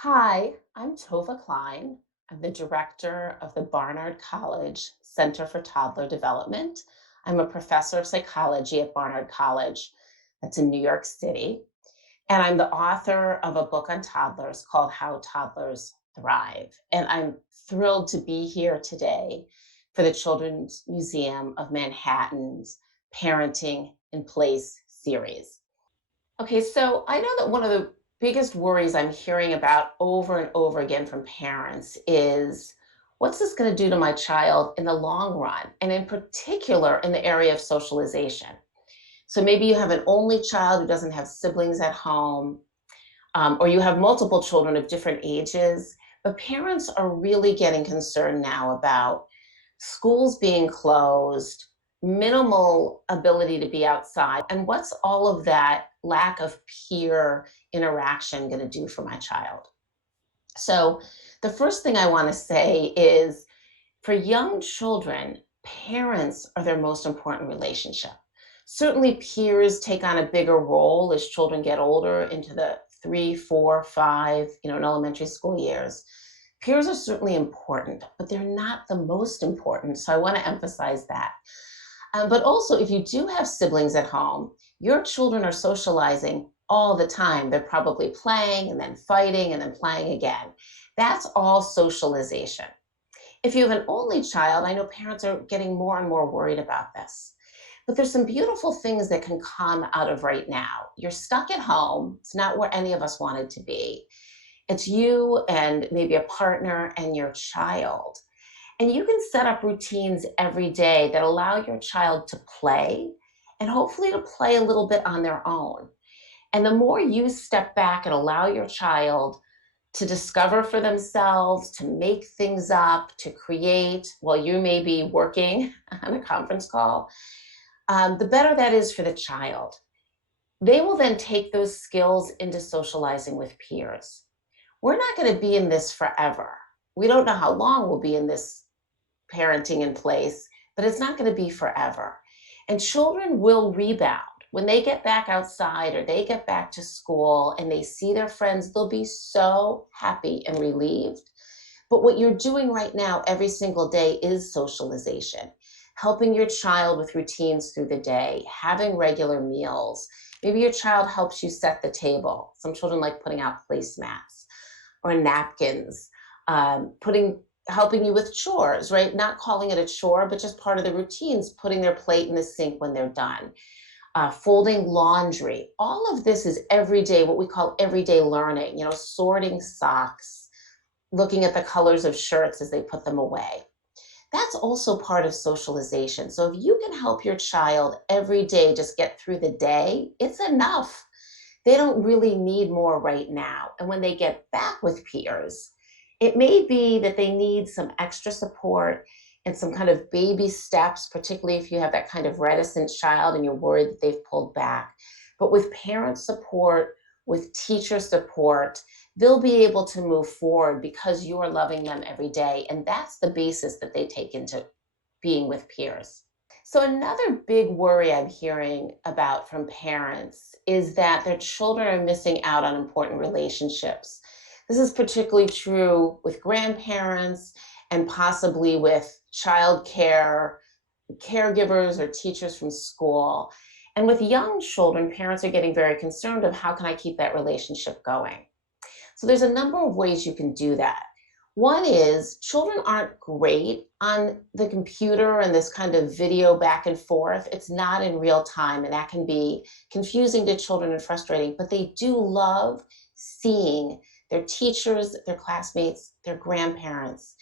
Hi, I'm Tovah Klein. I'm the director of the Barnard College Center for Toddler Development. I'm a professor of psychology at Barnard College, that's in New York City. And I'm the author of a book on toddlers called How Toddlers Thrive. And I'm thrilled to be here today for the Children's Museum of Manhattan's Parenting in Place series. Okay, so I know that one of the biggest worries I'm hearing about over and over again from parents is what's this going to do to my child in the long run, and in particular in the area of socialization. So maybe you have an only child who doesn't have siblings at home, or you have multiple children of different ages, but parents are really getting concerned now about schools being closed, minimal ability to be outside, and what's all of that lack of peer interaction going to do for my child? So, the first thing I want to say is for young children, parents are their most important relationship. Certainly, peers take on a bigger role as children get older into the 3, 4, 5, in elementary school years. Peers are certainly important, but they're not the most important. So I want to emphasize that. But also, if you do have siblings at home, your children are socializing all the time. They're probably playing and then fighting and then playing again. That's all socialization. If you have an only child, I know parents are getting more and more worried about this. But there's some beautiful things that can come out of right now. You're stuck at home. It's not where any of us wanted to be. It's you and maybe a partner and your child. And you can set up routines every day that allow your child to play and hopefully to play a little bit on their own. And the more you step back and allow your child to discover for themselves, to make things up, to create while you may be working on a conference call, the better that is for the child. They will then take those skills into socializing with peers. We're not going to be in this forever. We don't know how long we'll be in this parenting in place, but it's not going to be forever. And children will rebound. When they get back outside or they get back to school and they see their friends, they'll be so happy and relieved. But what you're doing right now, every single day, is socialization, helping your child with routines through the day, having regular meals. Maybe your child helps you set the table. Some children like putting out placemats or napkins, putting helping you with chores, right? Not calling it a chore, but just part of the routines, putting their plate in the sink when they're done, folding laundry. All of this is everyday, what we call everyday learning, sorting socks, looking at the colors of shirts as they put them away. That's also part of socialization. So if you can help your child every day just get through the day, it's enough. They don't really need more right now. And when they get back with peers, it may be that they need some extra support and some kind of baby steps, particularly if you have that kind of reticent child and you're worried that they've pulled back. But with parent support, with teacher support, they'll be able to move forward because you are loving them every day. And that's the basis that they take into being with peers. So, another big worry I'm hearing about from parents is that their children are missing out on important relationships. This is particularly true with grandparents and possibly with childcare, caregivers, or teachers from school. And with young children, parents are getting very concerned of how can I keep that relationship going? So there's a number of ways you can do that. One is children aren't great on the computer and this kind of video back and forth. It's not in real time, and that can be confusing to children and frustrating, but they do love seeing their teachers, their classmates, their grandparents.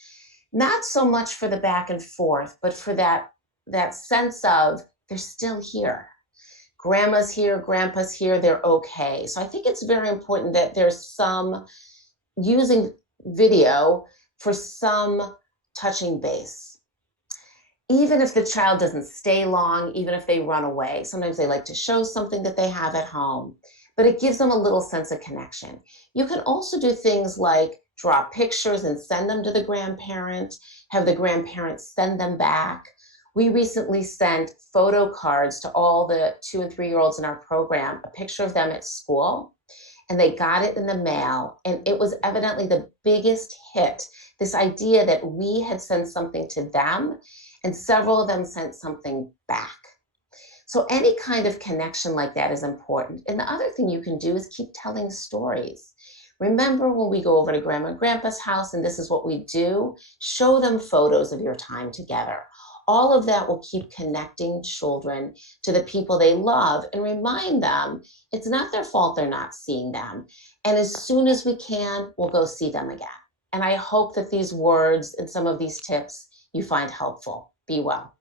Not so much for the back and forth, but for that sense of they're still here. Grandma's here, grandpa's here, they're okay. So I think it's very important that there's some using video for some touching base. Even if the child doesn't stay long, even if they run away, sometimes they like to show something that they have at home, but it gives them a little sense of connection. You can also do things like draw pictures and send them to the grandparent, have the grandparent send them back. We recently sent photo cards to all the 2 and 3-year olds in our program, a picture of them at school and they got it in the mail, and it was evidently the biggest hit. This idea that we had sent something to them, and several of them sent something back. So any kind of connection like that is important. And the other thing you can do is keep telling stories. Remember when we go over to grandma and grandpa's house and this is what we do? Show them photos of your time together. All of that will keep connecting children to the people they love and remind them it's not their fault they're not seeing them. And as soon as we can, we'll go see them again. And I hope that these words and some of these tips you find helpful. Be well.